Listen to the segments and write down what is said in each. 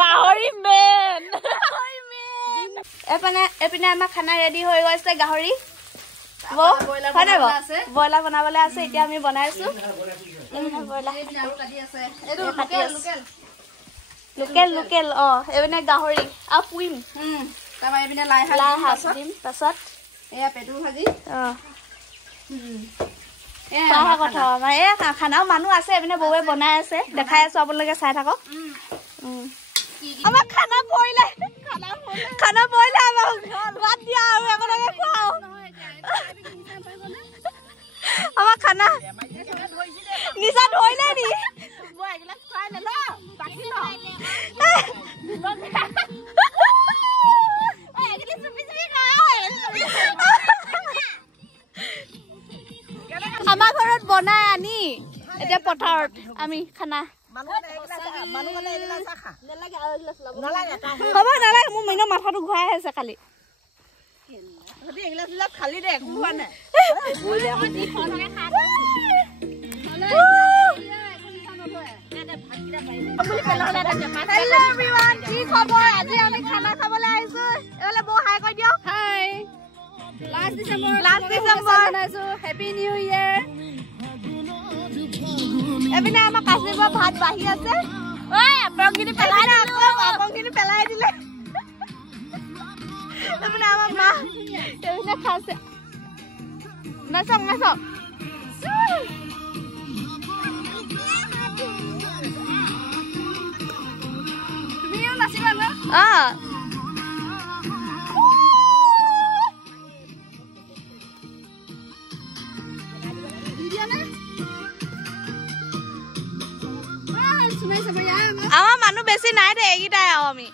গাহৰি মেন এপিনে আমাৰ খানা ৰেডি হৈ গৈছে গাহৰি ব্ৰইলাৰ বনাবলৈ আছে এতিয়া আমি বনাইছো লোকেল লোকেল এইপিনে গাহৰি আৰু পুৰিম লাই শাক দিম তাৰপিছত এয়া পেটু ভাজি কথা আমাৰ এই খানাও মানুহ আছে এইপিনে বৌৱে বনাই আছে দেখাই আছো আপোনালোকে চাই থাকক আমাৰ খানা বইলে আমাক বাদ দিয়া আৰু একেলগে খুৱাও আমাৰ খানা নিচা ধৰিলে নি মই এগিলাস খুৱাই নে ন বাকি ন আমাৰ ঘৰত বনাই আনি এতিয়া পথাৰত আমি খানা হ'ব নালাগে মোৰ মেইনৰ মাথাটো ঘূৰাই আছে কালি খালি দে খোৱা নাই Hello everyone, কি খবৰ আজি আমি খানা খাবলৈ আহিছো এলে বো হাই কৈ দিও হাই লাস্ট ডিসেম্বৰ বনাইছো হ্যাপি নিউ ইয়ার এবিনা আমা কাছিবা ভাত বাহি আছে ওই আপংগিনি পেলাই দিলে এবিনা আমা মা এবিনা খাছে নাচক আমাৰ মানুহ বেছি নাই দে এইটাই আও আমি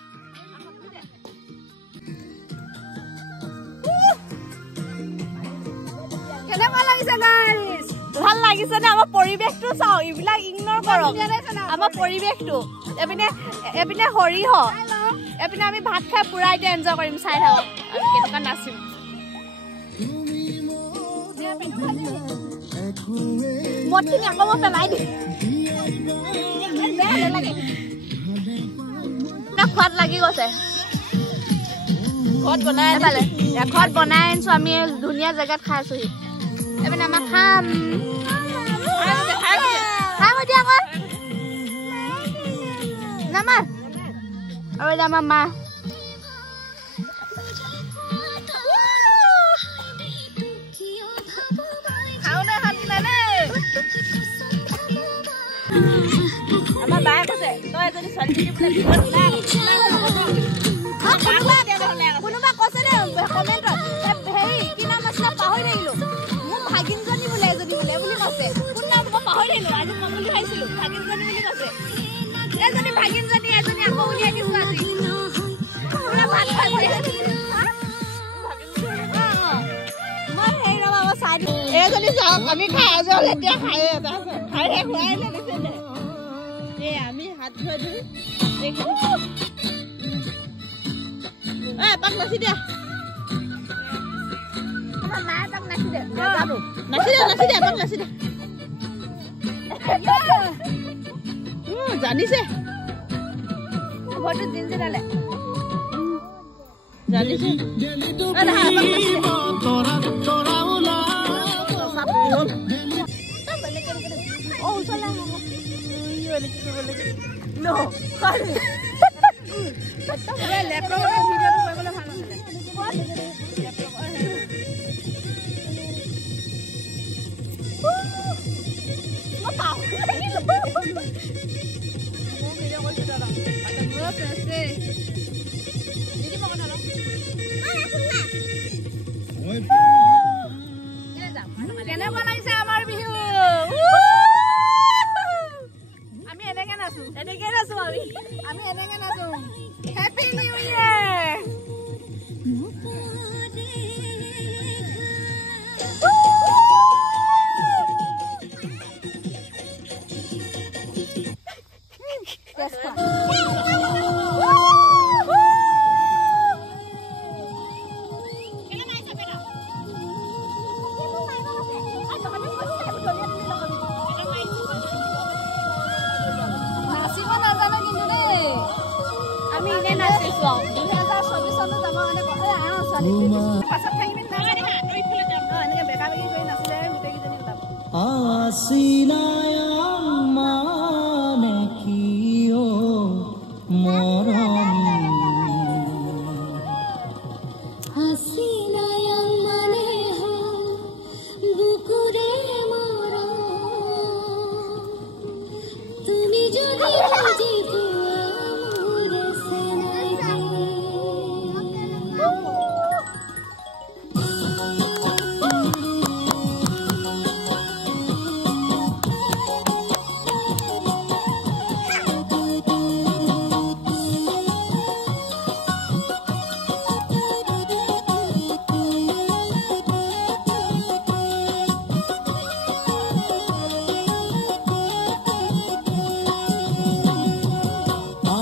কেনেকুৱা লাগিছে গাইস ভাল লাগিছে না আমাৰ পৰিবেশটো চাও ইবিলাক ইগনোৰ কৰক আমাৰ পৰিবেশটো এপিনে হৰিহ এপিনে আমি ভাত খাই পুৰা এতিয়া এনজয় কৰিম চাই থাকক আমি কেনেকুৱা নাচিম মটখিনি আকৌ পেলাই দিম খোৱাত লাগি গৈছে ঘৰত বনাই আনিছো আমি ধুনীয়া জেগাত খাই আছোহি এপিনে আমাৰ খাম দিয়া আকৌ নামা আৰু এটা আমাৰ মা আমাৰ বায়ে কৈছে তই এজনী ছোৱালী কোনোবা কৈছে দে কমেণ্টত হেৰি কি নাম আছিলে পাহৰি থাকিলো মোৰ ভাগিনজনী বোলে এজনী বোলে বুলি কৈছে কোন নাম মই পাহৰি থাকিলো আজি মই বুলি ভাবিছিলো ভাগিনজনী বুলি কৈছে এজনী ভাগিনজনী এজনী আকৌ উলিয়াই দিছো আজি ভাত খাই মই হেৰি ৰবা মই চাই দিম এজনী চাওক আমি খাই আছো এতিয়া খায়ে খাই খুৱাই লাগিছে দে আমি হাত ধুই দিওঁ তাক নাচি দিয়া তাক নাচি দে তাক নাচি দে জানিছে ঘৰটো জিনছে ডালে জানিছে No, sorry. Laptop video to koi bhala Happy New Year! আমি ইনে নাচিছো 2024 চনত আমাৰ মানে কথা আহা ছোৱালী পাছত থাকিবি না দেখা তই ফিলে যাম এনেকে বেকা বেকি কৰি নাচিলে মিটে কিজনী ওলাব আসিনায়াং মানে কিও মৰমি আসিনায়াং মানে বুকুৰে মৰম তুমি যদি বুঝি মোৰে সেনাই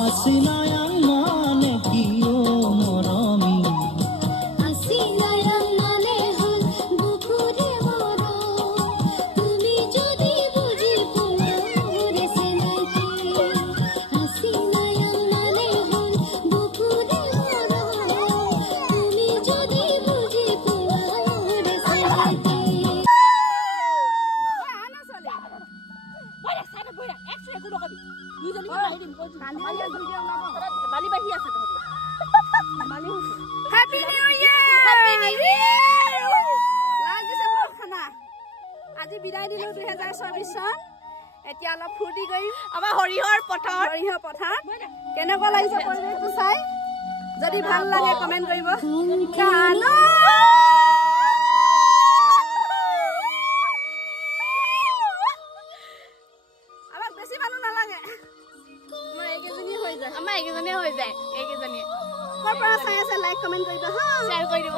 আসিনায়াং মানে কিও মৰমি আসিনায়াং মানে বুকুরে মরম তুমি যদি বুঝি মোরে সেনাই আসিনায়াং মানে বুকুরে মরম তুমি যদি বুঝি মোরে সেনাই আনা ছোৱালী বয়া সাইড বয়া এক্স ৰে গুলো কবি নিজলি মাৰি দিম কই কান্দি ভিডিও ওলাব বালি বাহি আছে তহঁতি বালি হৈছে হ্যাপি নিউ ইয়াৰ লাষ্ট ডিসেম্বৰ খানা আজি বিদায় দিলো 2024 চন এতিয়া অলপ ফুৰ্তি কৰিম আমাৰ হৰিহৰ পথাৰ কেনেকুৱা লাগিছে পৰিৱেশটো চাই যদি ভাল লাগে কমেন্ট কৰিব গানো আমাক বেছি মানুহ নালাগে আমাৰ এইকেজনী হৈ যায় কৰ পৰা চাই আছে লাইক কমেন্ট কৰিব হা শেয়াৰ কৰি দিব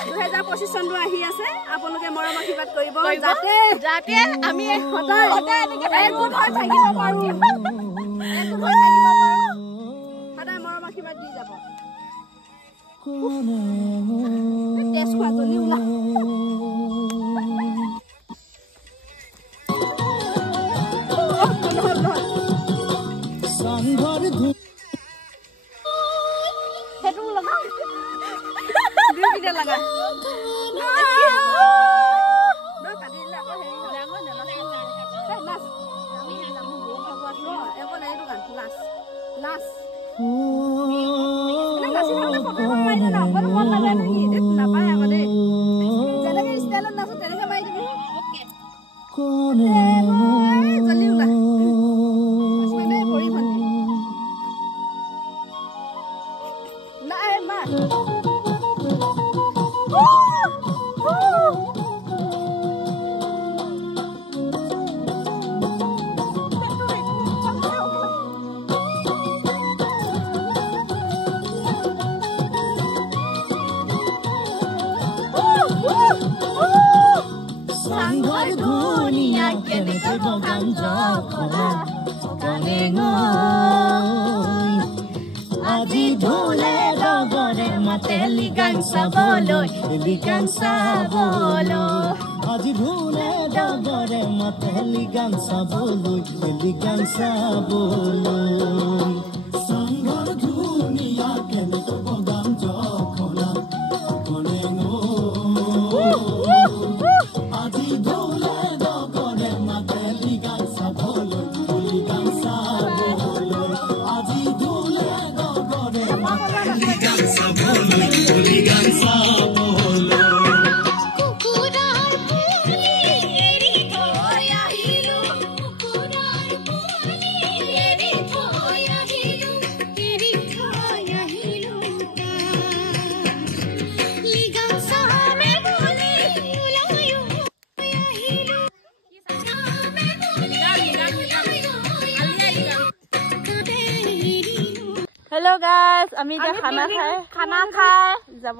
2025 চনটো আহি আছে আপোনালোকে মৰম আশীৰ্বাদ কৰিব যাতে আমি সদায় একগোট হৈ থাকিব পাৰো সদায় মৰম আশীৰ্বাদ দি যাব টেষ্ট খোৱা জলি ওলা সংঘৰ সেইটো লগা দুই ভিডিও লগা না কাটি দিলে আকৌ হেৰি ডাঙৰ নাচ আমি যাম এখন এইটো গান লাছ নাচি থাকোঁতে ফটো এখন মাৰি দে না অকণ মন নাযায় নেকি নাপায় আকৌ দেই যেনেকে ষ্টাইলত নাচো তেনেকে মাৰি দিবি জল্দি ওলা পৰি ভণ্টি নাই মা সংঘৰ ধুনীয়া কেনেকৈ বগান জখলা আজি ঢোলে লগৰে মাতে লিগান চাবলৈ আজি ঢোলে লগৰে মাতে লিগান চাবলৈ সংঘৰ ধুনীয়া কেনেকৈ বগান জখলা আজি ঢোলে লগৰে মাতে লিগান চাবলৈ আজি ঢোলে লগৰে মাতে লিগান চাবলৈ কুকুৰাৰ পুলি এৰি থৈ আহিলো এৰি থৈ আহিলো লিগান চামে বুলি ওলায়ো আহিলো চামে বুলি हेलो गाइस আমি এটা খানা খাই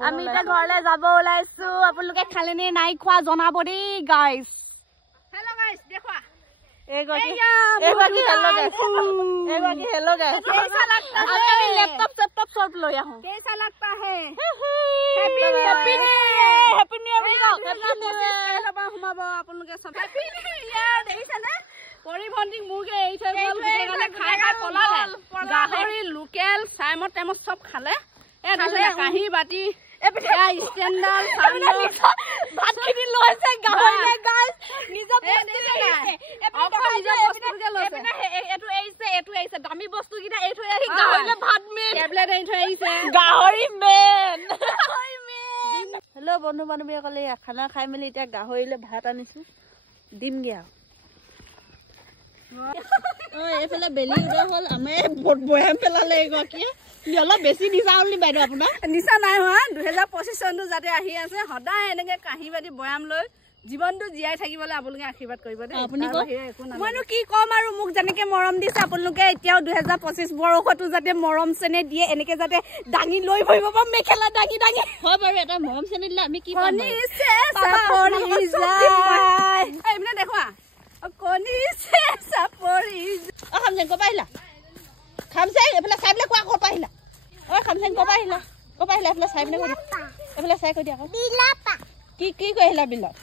আমি এটা ঘৰলে যাব ওলাইছো আপোনালোকে খালে নে নাই খোৱা জনাব দেই গাইস हेलो गाइस देखो एगोकी हेलो गाइस कैसा लगता है अभी लैपटॉप सब लो यहां कैसा लगता है happy new year happy new year हम अपन लोग सब हैप्पी न्यू ईयर देखिस ना পৰি ভণ্টিক মুৰ্গে এই থৈ গ'ল গোটেইগালে খাই খাই পলালে গাহৰি লোকেল চাইমত টাইমত চব খালে এ দিলে কাঁহী বাটি এয়া ষ্টেণ্ডাল ভাতখিনি লৈছে গাহৰিলে গাল নিজৰ এইটো আহিছে দামী বস্তু কেইটা এই থৈ আহি গাহৰিলে ভাত মেন টেবলেট এই থৈ আহিছে গাহৰি মেন হেল্ল' বন্ধু বান্ধৱীসকলে খানা খাই মেলি এতিয়া গাহৰিলে ভাত আনিছো দিমগে আৰু এইফালে বেলি উদয় হ'ল আমি বয়াম পেলালে এগৰাকীয়ে অলপ বেছি নিচা হ'ল নি বাইদেউ আপোনাৰ নিচা নাই হোৱা 2025 চনটো যাতে আহি আছে সদায় এনেকে কাঁহী বাটি বয়াম লৈ জীৱনটো জীয়াই থাকিবলৈ আপোনালোকে আশীৰ্বাদ কৰিব দেই আপুনি মইনো কি ক'ম আৰু মোক যেনেকে মৰম দিছে আপোনালোকে এতিয়াও 2025 বৰ্ষতো যাতে মৰম চেনে দিয়ে এনেকে যাতে দাঙি লৈ ফুৰিব পাম মেখেলা দাঙি দাঙি হয় বাৰু এটা মৰম চেনে দিলে আমি কি পাম এইপিনে দেখুৱা কণিছে চাপৰি খামচেন ক'ৰ পৰা আহিলা খামচেন এইফালে চাই পেলাই কোৱা ক'ৰ পৰা আহিলা খামচেন ক'ৰ পৰা আহিলা এইফালে চাই পেলাই কৈ দিয়া এইফালে চাই কৈ দিয়া আকৌ কি কি কৈ আহিলা বিলত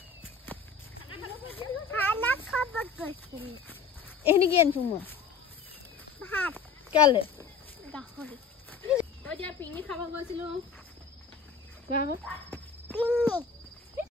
এইখিনি কি আনিছো মই ভাত কালে গাহৰি এতিয়া পিকনিক খাব গৈছিলো কোৱা আকৌ